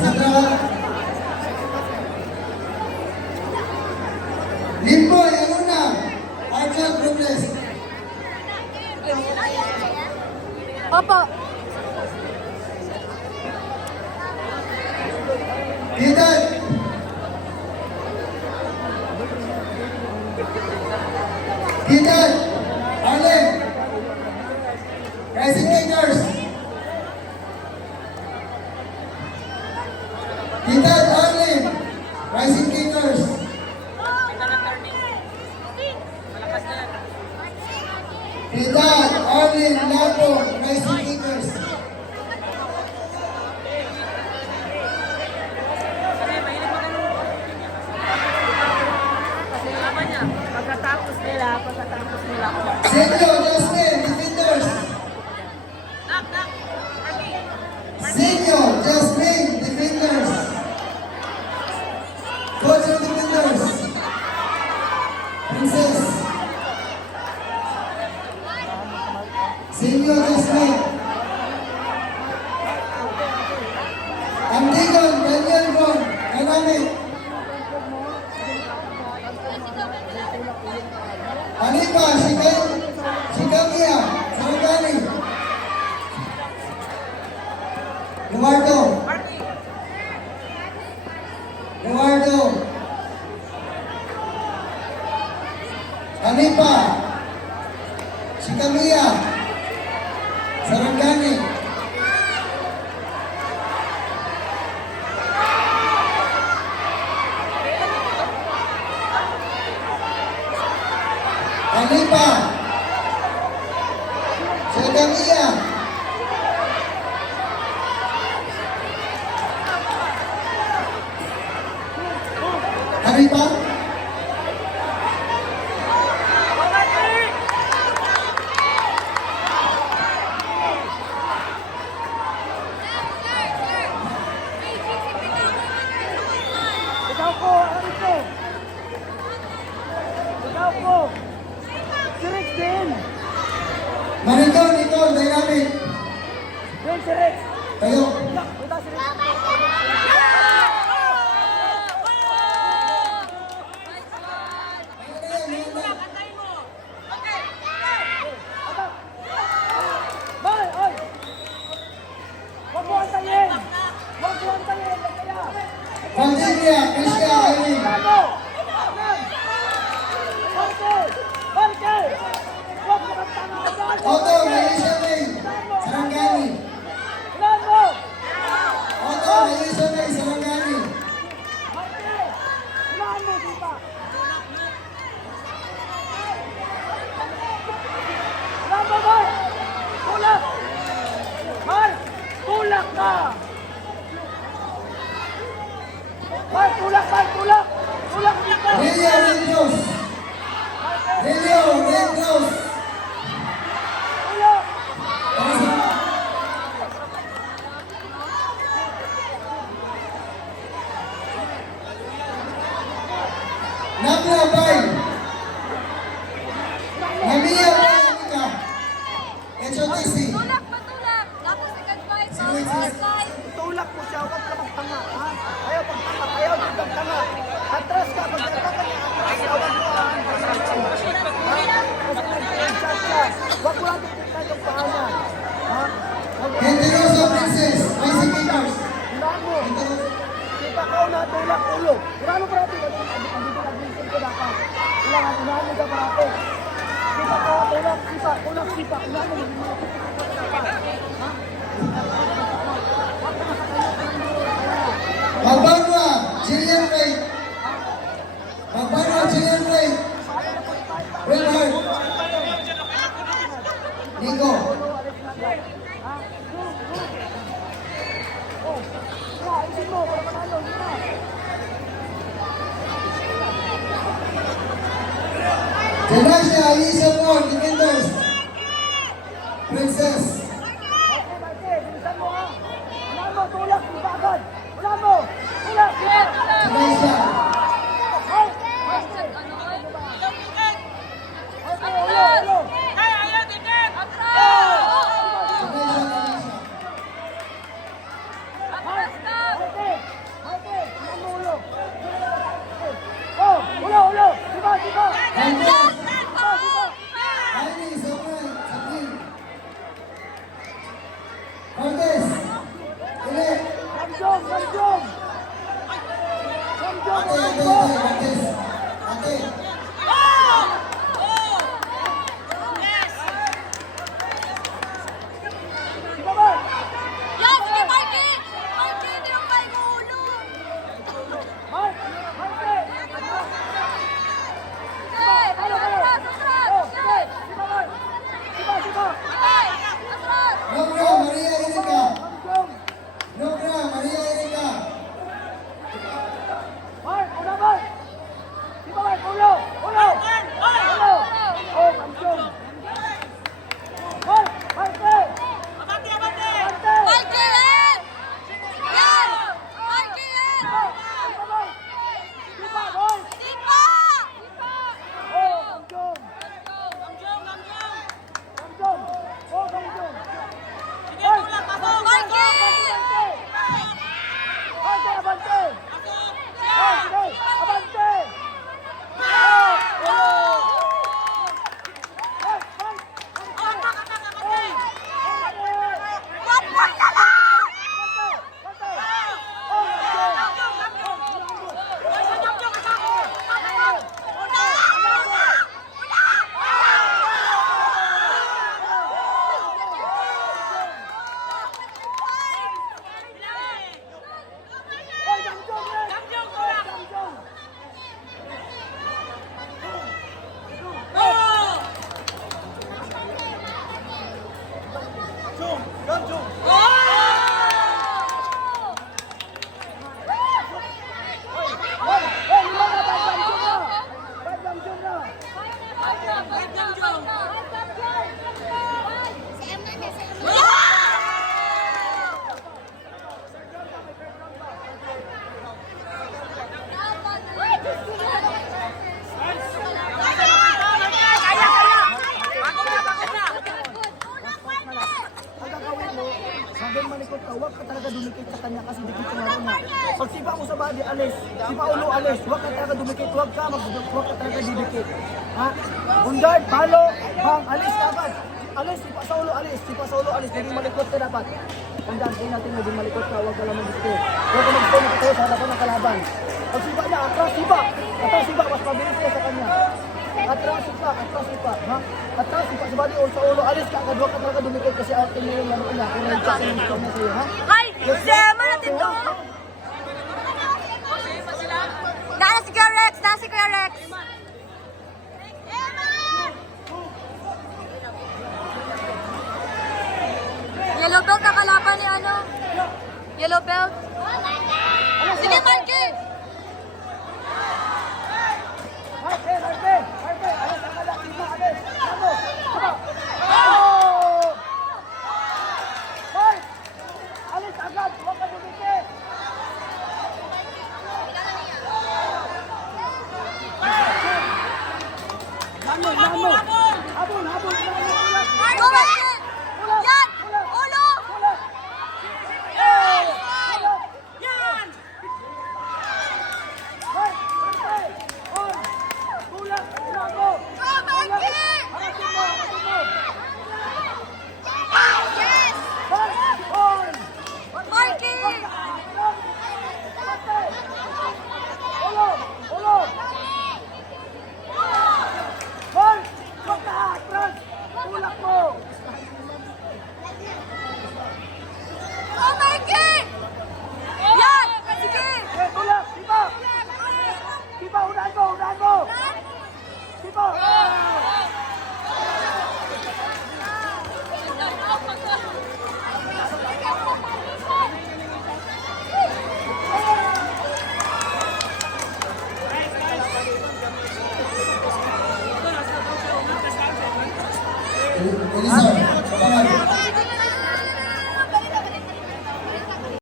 Sandra. Limboy, ano na? Arjel Robles. Opo. Kidan. Kidan. Arlen. Rising Kickers. Kidan, Arlen. Rising Kickers. Kidan, Arlen, Lapo, Rising Kickers. Pagkatapos nila Senyo, Jasmine, Defenders. Senyo, Jasmine, Defenders. Coach of Defenders. Princess. Senyo, Jasmine. Antigon, Daniel Ron, Kanami. Anipa, Shikamia, Sarangani. Eduardo. Anipa, Shikamia, Sarangani. Anipa, Shikamia. Anipa. Ikaw po, Arito. Ikaw po. Sirik din. Maricon, Nicole, Dynamic. Din, sirik. Tayo. Punta, sirik. Bay, oy. Huwag mo antayin. Huwag mo antayin. Kaya. Valdivia, Kristia, Aileen. Bravo! Barke! Barke! Huwag mo kang tanga! Otto, Malaysia May, Sarangani. Ulan mo! Otto, Malaysia May, Sarangani. Barke! Ulan mo, Sipa! Ulan mo, Mark! Tulak! Mark! Tulak ka! Mark, tulak! Mark, tulak! Tulak dito! Helio, Rendos. Helio, Rendos. Tulak! Napla Bay. Namia Bay, Amika. HOTC. Tulak, matulak. Tapos second fight, Sige, first fight. Tulak mo siya, huwag ka magtanga, ha? Ayaw pagtanga, ayaw pagtanga. Atras ka, pag atras ka, huwag mo ang huwag mo ang titignan yung paa niya. Ha? Generosa Princess, Rising Kickers. Tandaan mo. Kita ka na tulak ulo. Urano parati, hindi ko dapat. Unahan mo ka parati. Kita ka, tulak, sipa. Unahan mo, hindi mo. Ha? Magbanwa, Jillian Ray. Magbanwa, Jillian Ray. Red Heart. Nico. Isin mo, para manalo, hindi na. Janasha, Isa Paul, Defenders. Princess. Marke, bilisan mo ha. Ulan mo, tulak, iba agad. Ulan mo, tulak, iba. Janasha. Ulo. Janasha, Janasha. Marke, Kanjong! Kanjong! Ate, ate, Kanjong! ate, ate. Di ba ba? Yan, sige, Mikey! Mikey, hindi mo kayo ulo! Mark! Marke! Okay, Ano kayo? atras! Oh, sige! Di ba Mark? Di ba? Okay, atras! Nobra, Maria Erika. Kanjong! Nobra, Maria Erika. Mark! Una Mark! Di ba Mark? Ulo! Ulo! Ulo! Oh, Kanjong! Mark! Marke! Abante! Mikey, yan! Yan! Mikey, yan! Di ba? Mark? Di ba Mark? Sipa! Oh, Kanjong! Kanjong! Oh, Kanjong! Mikey! Abante! Abante! Oh, sige! Abante! Oh! Oh! Mark! Mark! Abante! One point na lang! Sabihin malikot ka, huwag ka talaga dumikit sa kanya kasi dikit sa laro niya. Pag sipa mo sa body, alis. Sipa ulo, alis. Huwag ka talaga dumikit, huwag ka talaga didikit. Ha? On guard, palo, bang, alis dapat. Alis, sipa sa ulo, alis. Sipa sa ulo, alis. Naging malikot ka dapat. Tandaan, kayo natin naging malikot ka, huwag ka lang mag-stay. Huwag ka mag-stay na kayo sa hadapan ng kalaban. Pag sipa niya, atras, sipa. Atras, sipa, mas mabilis ka sa kanya. Atras, sipa, ha? Atras, sipa sa body, sa ulo, alis ka. Huwag ka talaga dumikit kasi out mo yung laro niya. Kung nag-check yung score niya sa'yo, ha? Ay! Sama natin to! Nasa si Kuya Rex! Nasa si Kuya Rex! Yellow belt na kalaban ni ano? Yellow belt? Sige, Mikey! Marke! Alis, akala, sipa, alis. Ano? Sipa. Oh! Mark! Alis agad, huwag ka dumikit. Habol! Go, Mikey! Yan! Ulo! Mikey! Go, Mikey! Yan! Sige! Elisa, kapangan.